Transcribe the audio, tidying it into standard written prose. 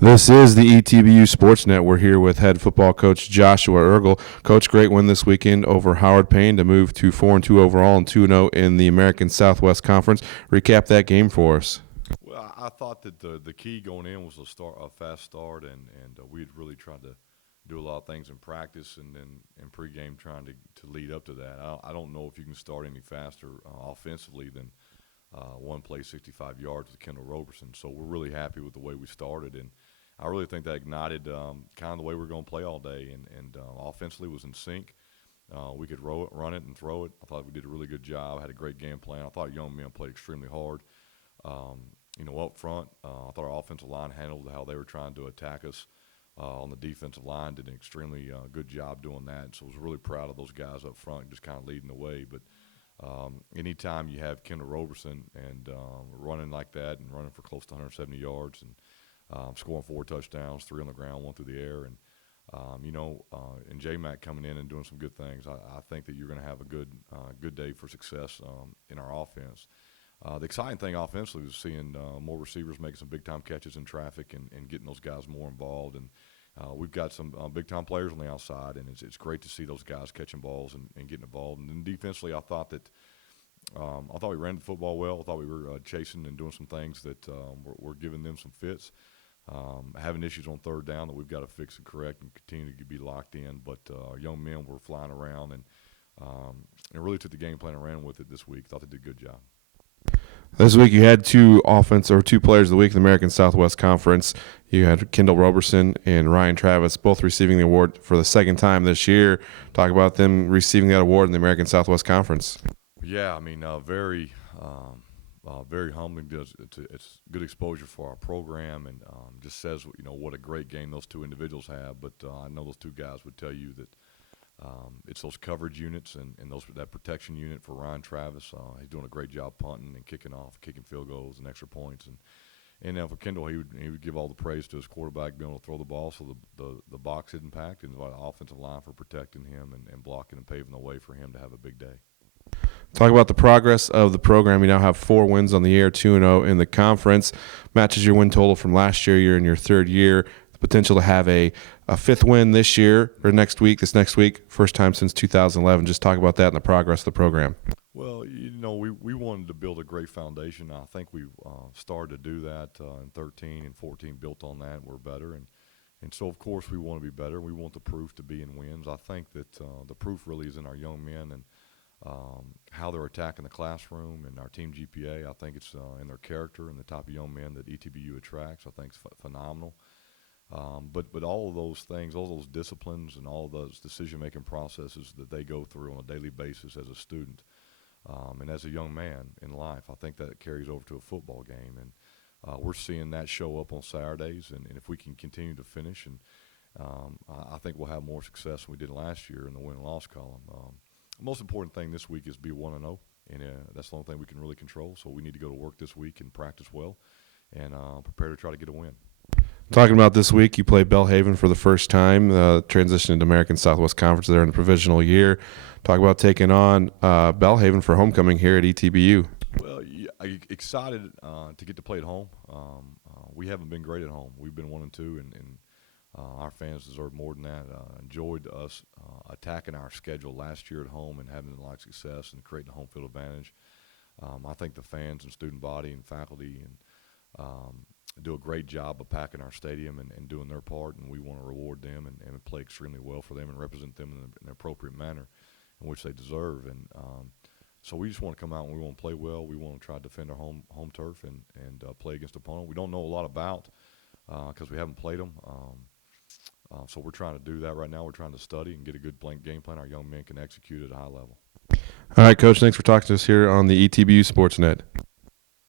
This is the ETBU Sportsnet. We're here with head football coach Joshua Eargle. Coach, great win this weekend over Howard Payne to move to 4-2 overall and 2-0 in the American Southwest Conference. Recap that game for us. Well, I thought that the key going in was a fast start, and we had really tried to do a lot of things in practice and then in pregame trying to lead up to that. I don't know if you can start any faster offensively than one play 65 yards with Kendall Roberson. So we're really happy with the way we started, and I really think that ignited kind of the way we're going to play all day. And offensively was in sync. We could run it and throw it. I thought we did a really good job. Had a great game plan. I thought young men played extremely hard. Up front, I thought our offensive line handled how they were trying to attack us. On the defensive line, did an extremely good job doing that. So I was really proud of those guys up front, just kind of leading the way. But anytime you have Kendall Roberson and running like that and running for close to 170 yards and scoring 4 touchdowns, 3 on the ground, 1 through the air, and and J-Mac coming in and doing some good things, I think that you're going to have a good day for success in our offense. The exciting thing offensively was seeing more receivers making some big-time catches in traffic and getting those guys more involved. And we've got some big-time players on the outside, and it's great to see those guys catching balls and getting involved. And then defensively, I thought we ran the football well. I thought we were chasing and doing some things that were giving them some fits. Having issues on third down that we've got to fix and correct and continue to be locked in. But our young men were flying around and really took the game plan and ran with it this week. Thought they did a good job. This week you had two players of the week in the American Southwest Conference. You had Kendall Roberson and Ryan Travis both receiving the award for the second time this year. Talk about them receiving that award in the American Southwest Conference. Yeah, I mean, very humbling. It's good exposure for our program, and just says what a great game those two individuals have. But I know those two guys would tell you that it's those coverage units and that protection unit for Ryan Travis. He's doing a great job punting and kicking field goals and extra points. And for Kendall, he would give all the praise to his quarterback being able to throw the ball so the box isn't packed, and the offensive line for protecting him and blocking and paving the way for him to have a big day. Talk about the progress of the program. You now have 4 wins on the year, 2-0 in the conference. Matches your win total from last year. You're in your third year. The potential to have a 5th win this year or this next week, first time since 2011. Just talk about that and the progress of the program. Well, we wanted to build a great foundation. I think we started to do that in 13 and 14, built on that. We're better. And so, of course, we want to be better. We want the proof to be in wins. I think that the proof really is in our young men and how they're attacking the classroom and our team GPA. I think it's in their character and the type of young men that ETBU attracts. I think it's phenomenal. But all of those things, all those disciplines and all of those decision-making processes that they go through on a daily basis as a student and as a young man in life, I think that carries over to a football game. And we're seeing that show up on Saturdays. And if we can continue to finish, and I think we'll have more success than we did last year in the win and loss column. The most important thing this week is be 1-0, and that's the only thing we can really control. So we need to go to work this week and practice well and prepare to try to get a win. Talking about this week, you play Belhaven for the first time, transitioned to American Southwest Conference there in the provisional year. Talk about taking on Belhaven for homecoming here at ETBU. Well, I'm excited to get to play at home. We haven't been great at home. We've been 1-2, and our fans deserve more than that. Enjoyed us attacking our schedule last year at home and having a lot of success and creating a home field advantage. I think the fans and student body and faculty and do a great job of packing our stadium and doing their part, and we want to reward them and play extremely well for them and represent them in an appropriate manner in which they deserve. And so we just want to come out and we want to play well. We want to try to defend our home turf and play against opponent we don't know a lot about because we haven't played them. So we're trying to do that right now. We're trying to study and get a good game plan our young men can execute at a high level. All right, Coach, thanks for talking to us here on the ETBU Sportsnet.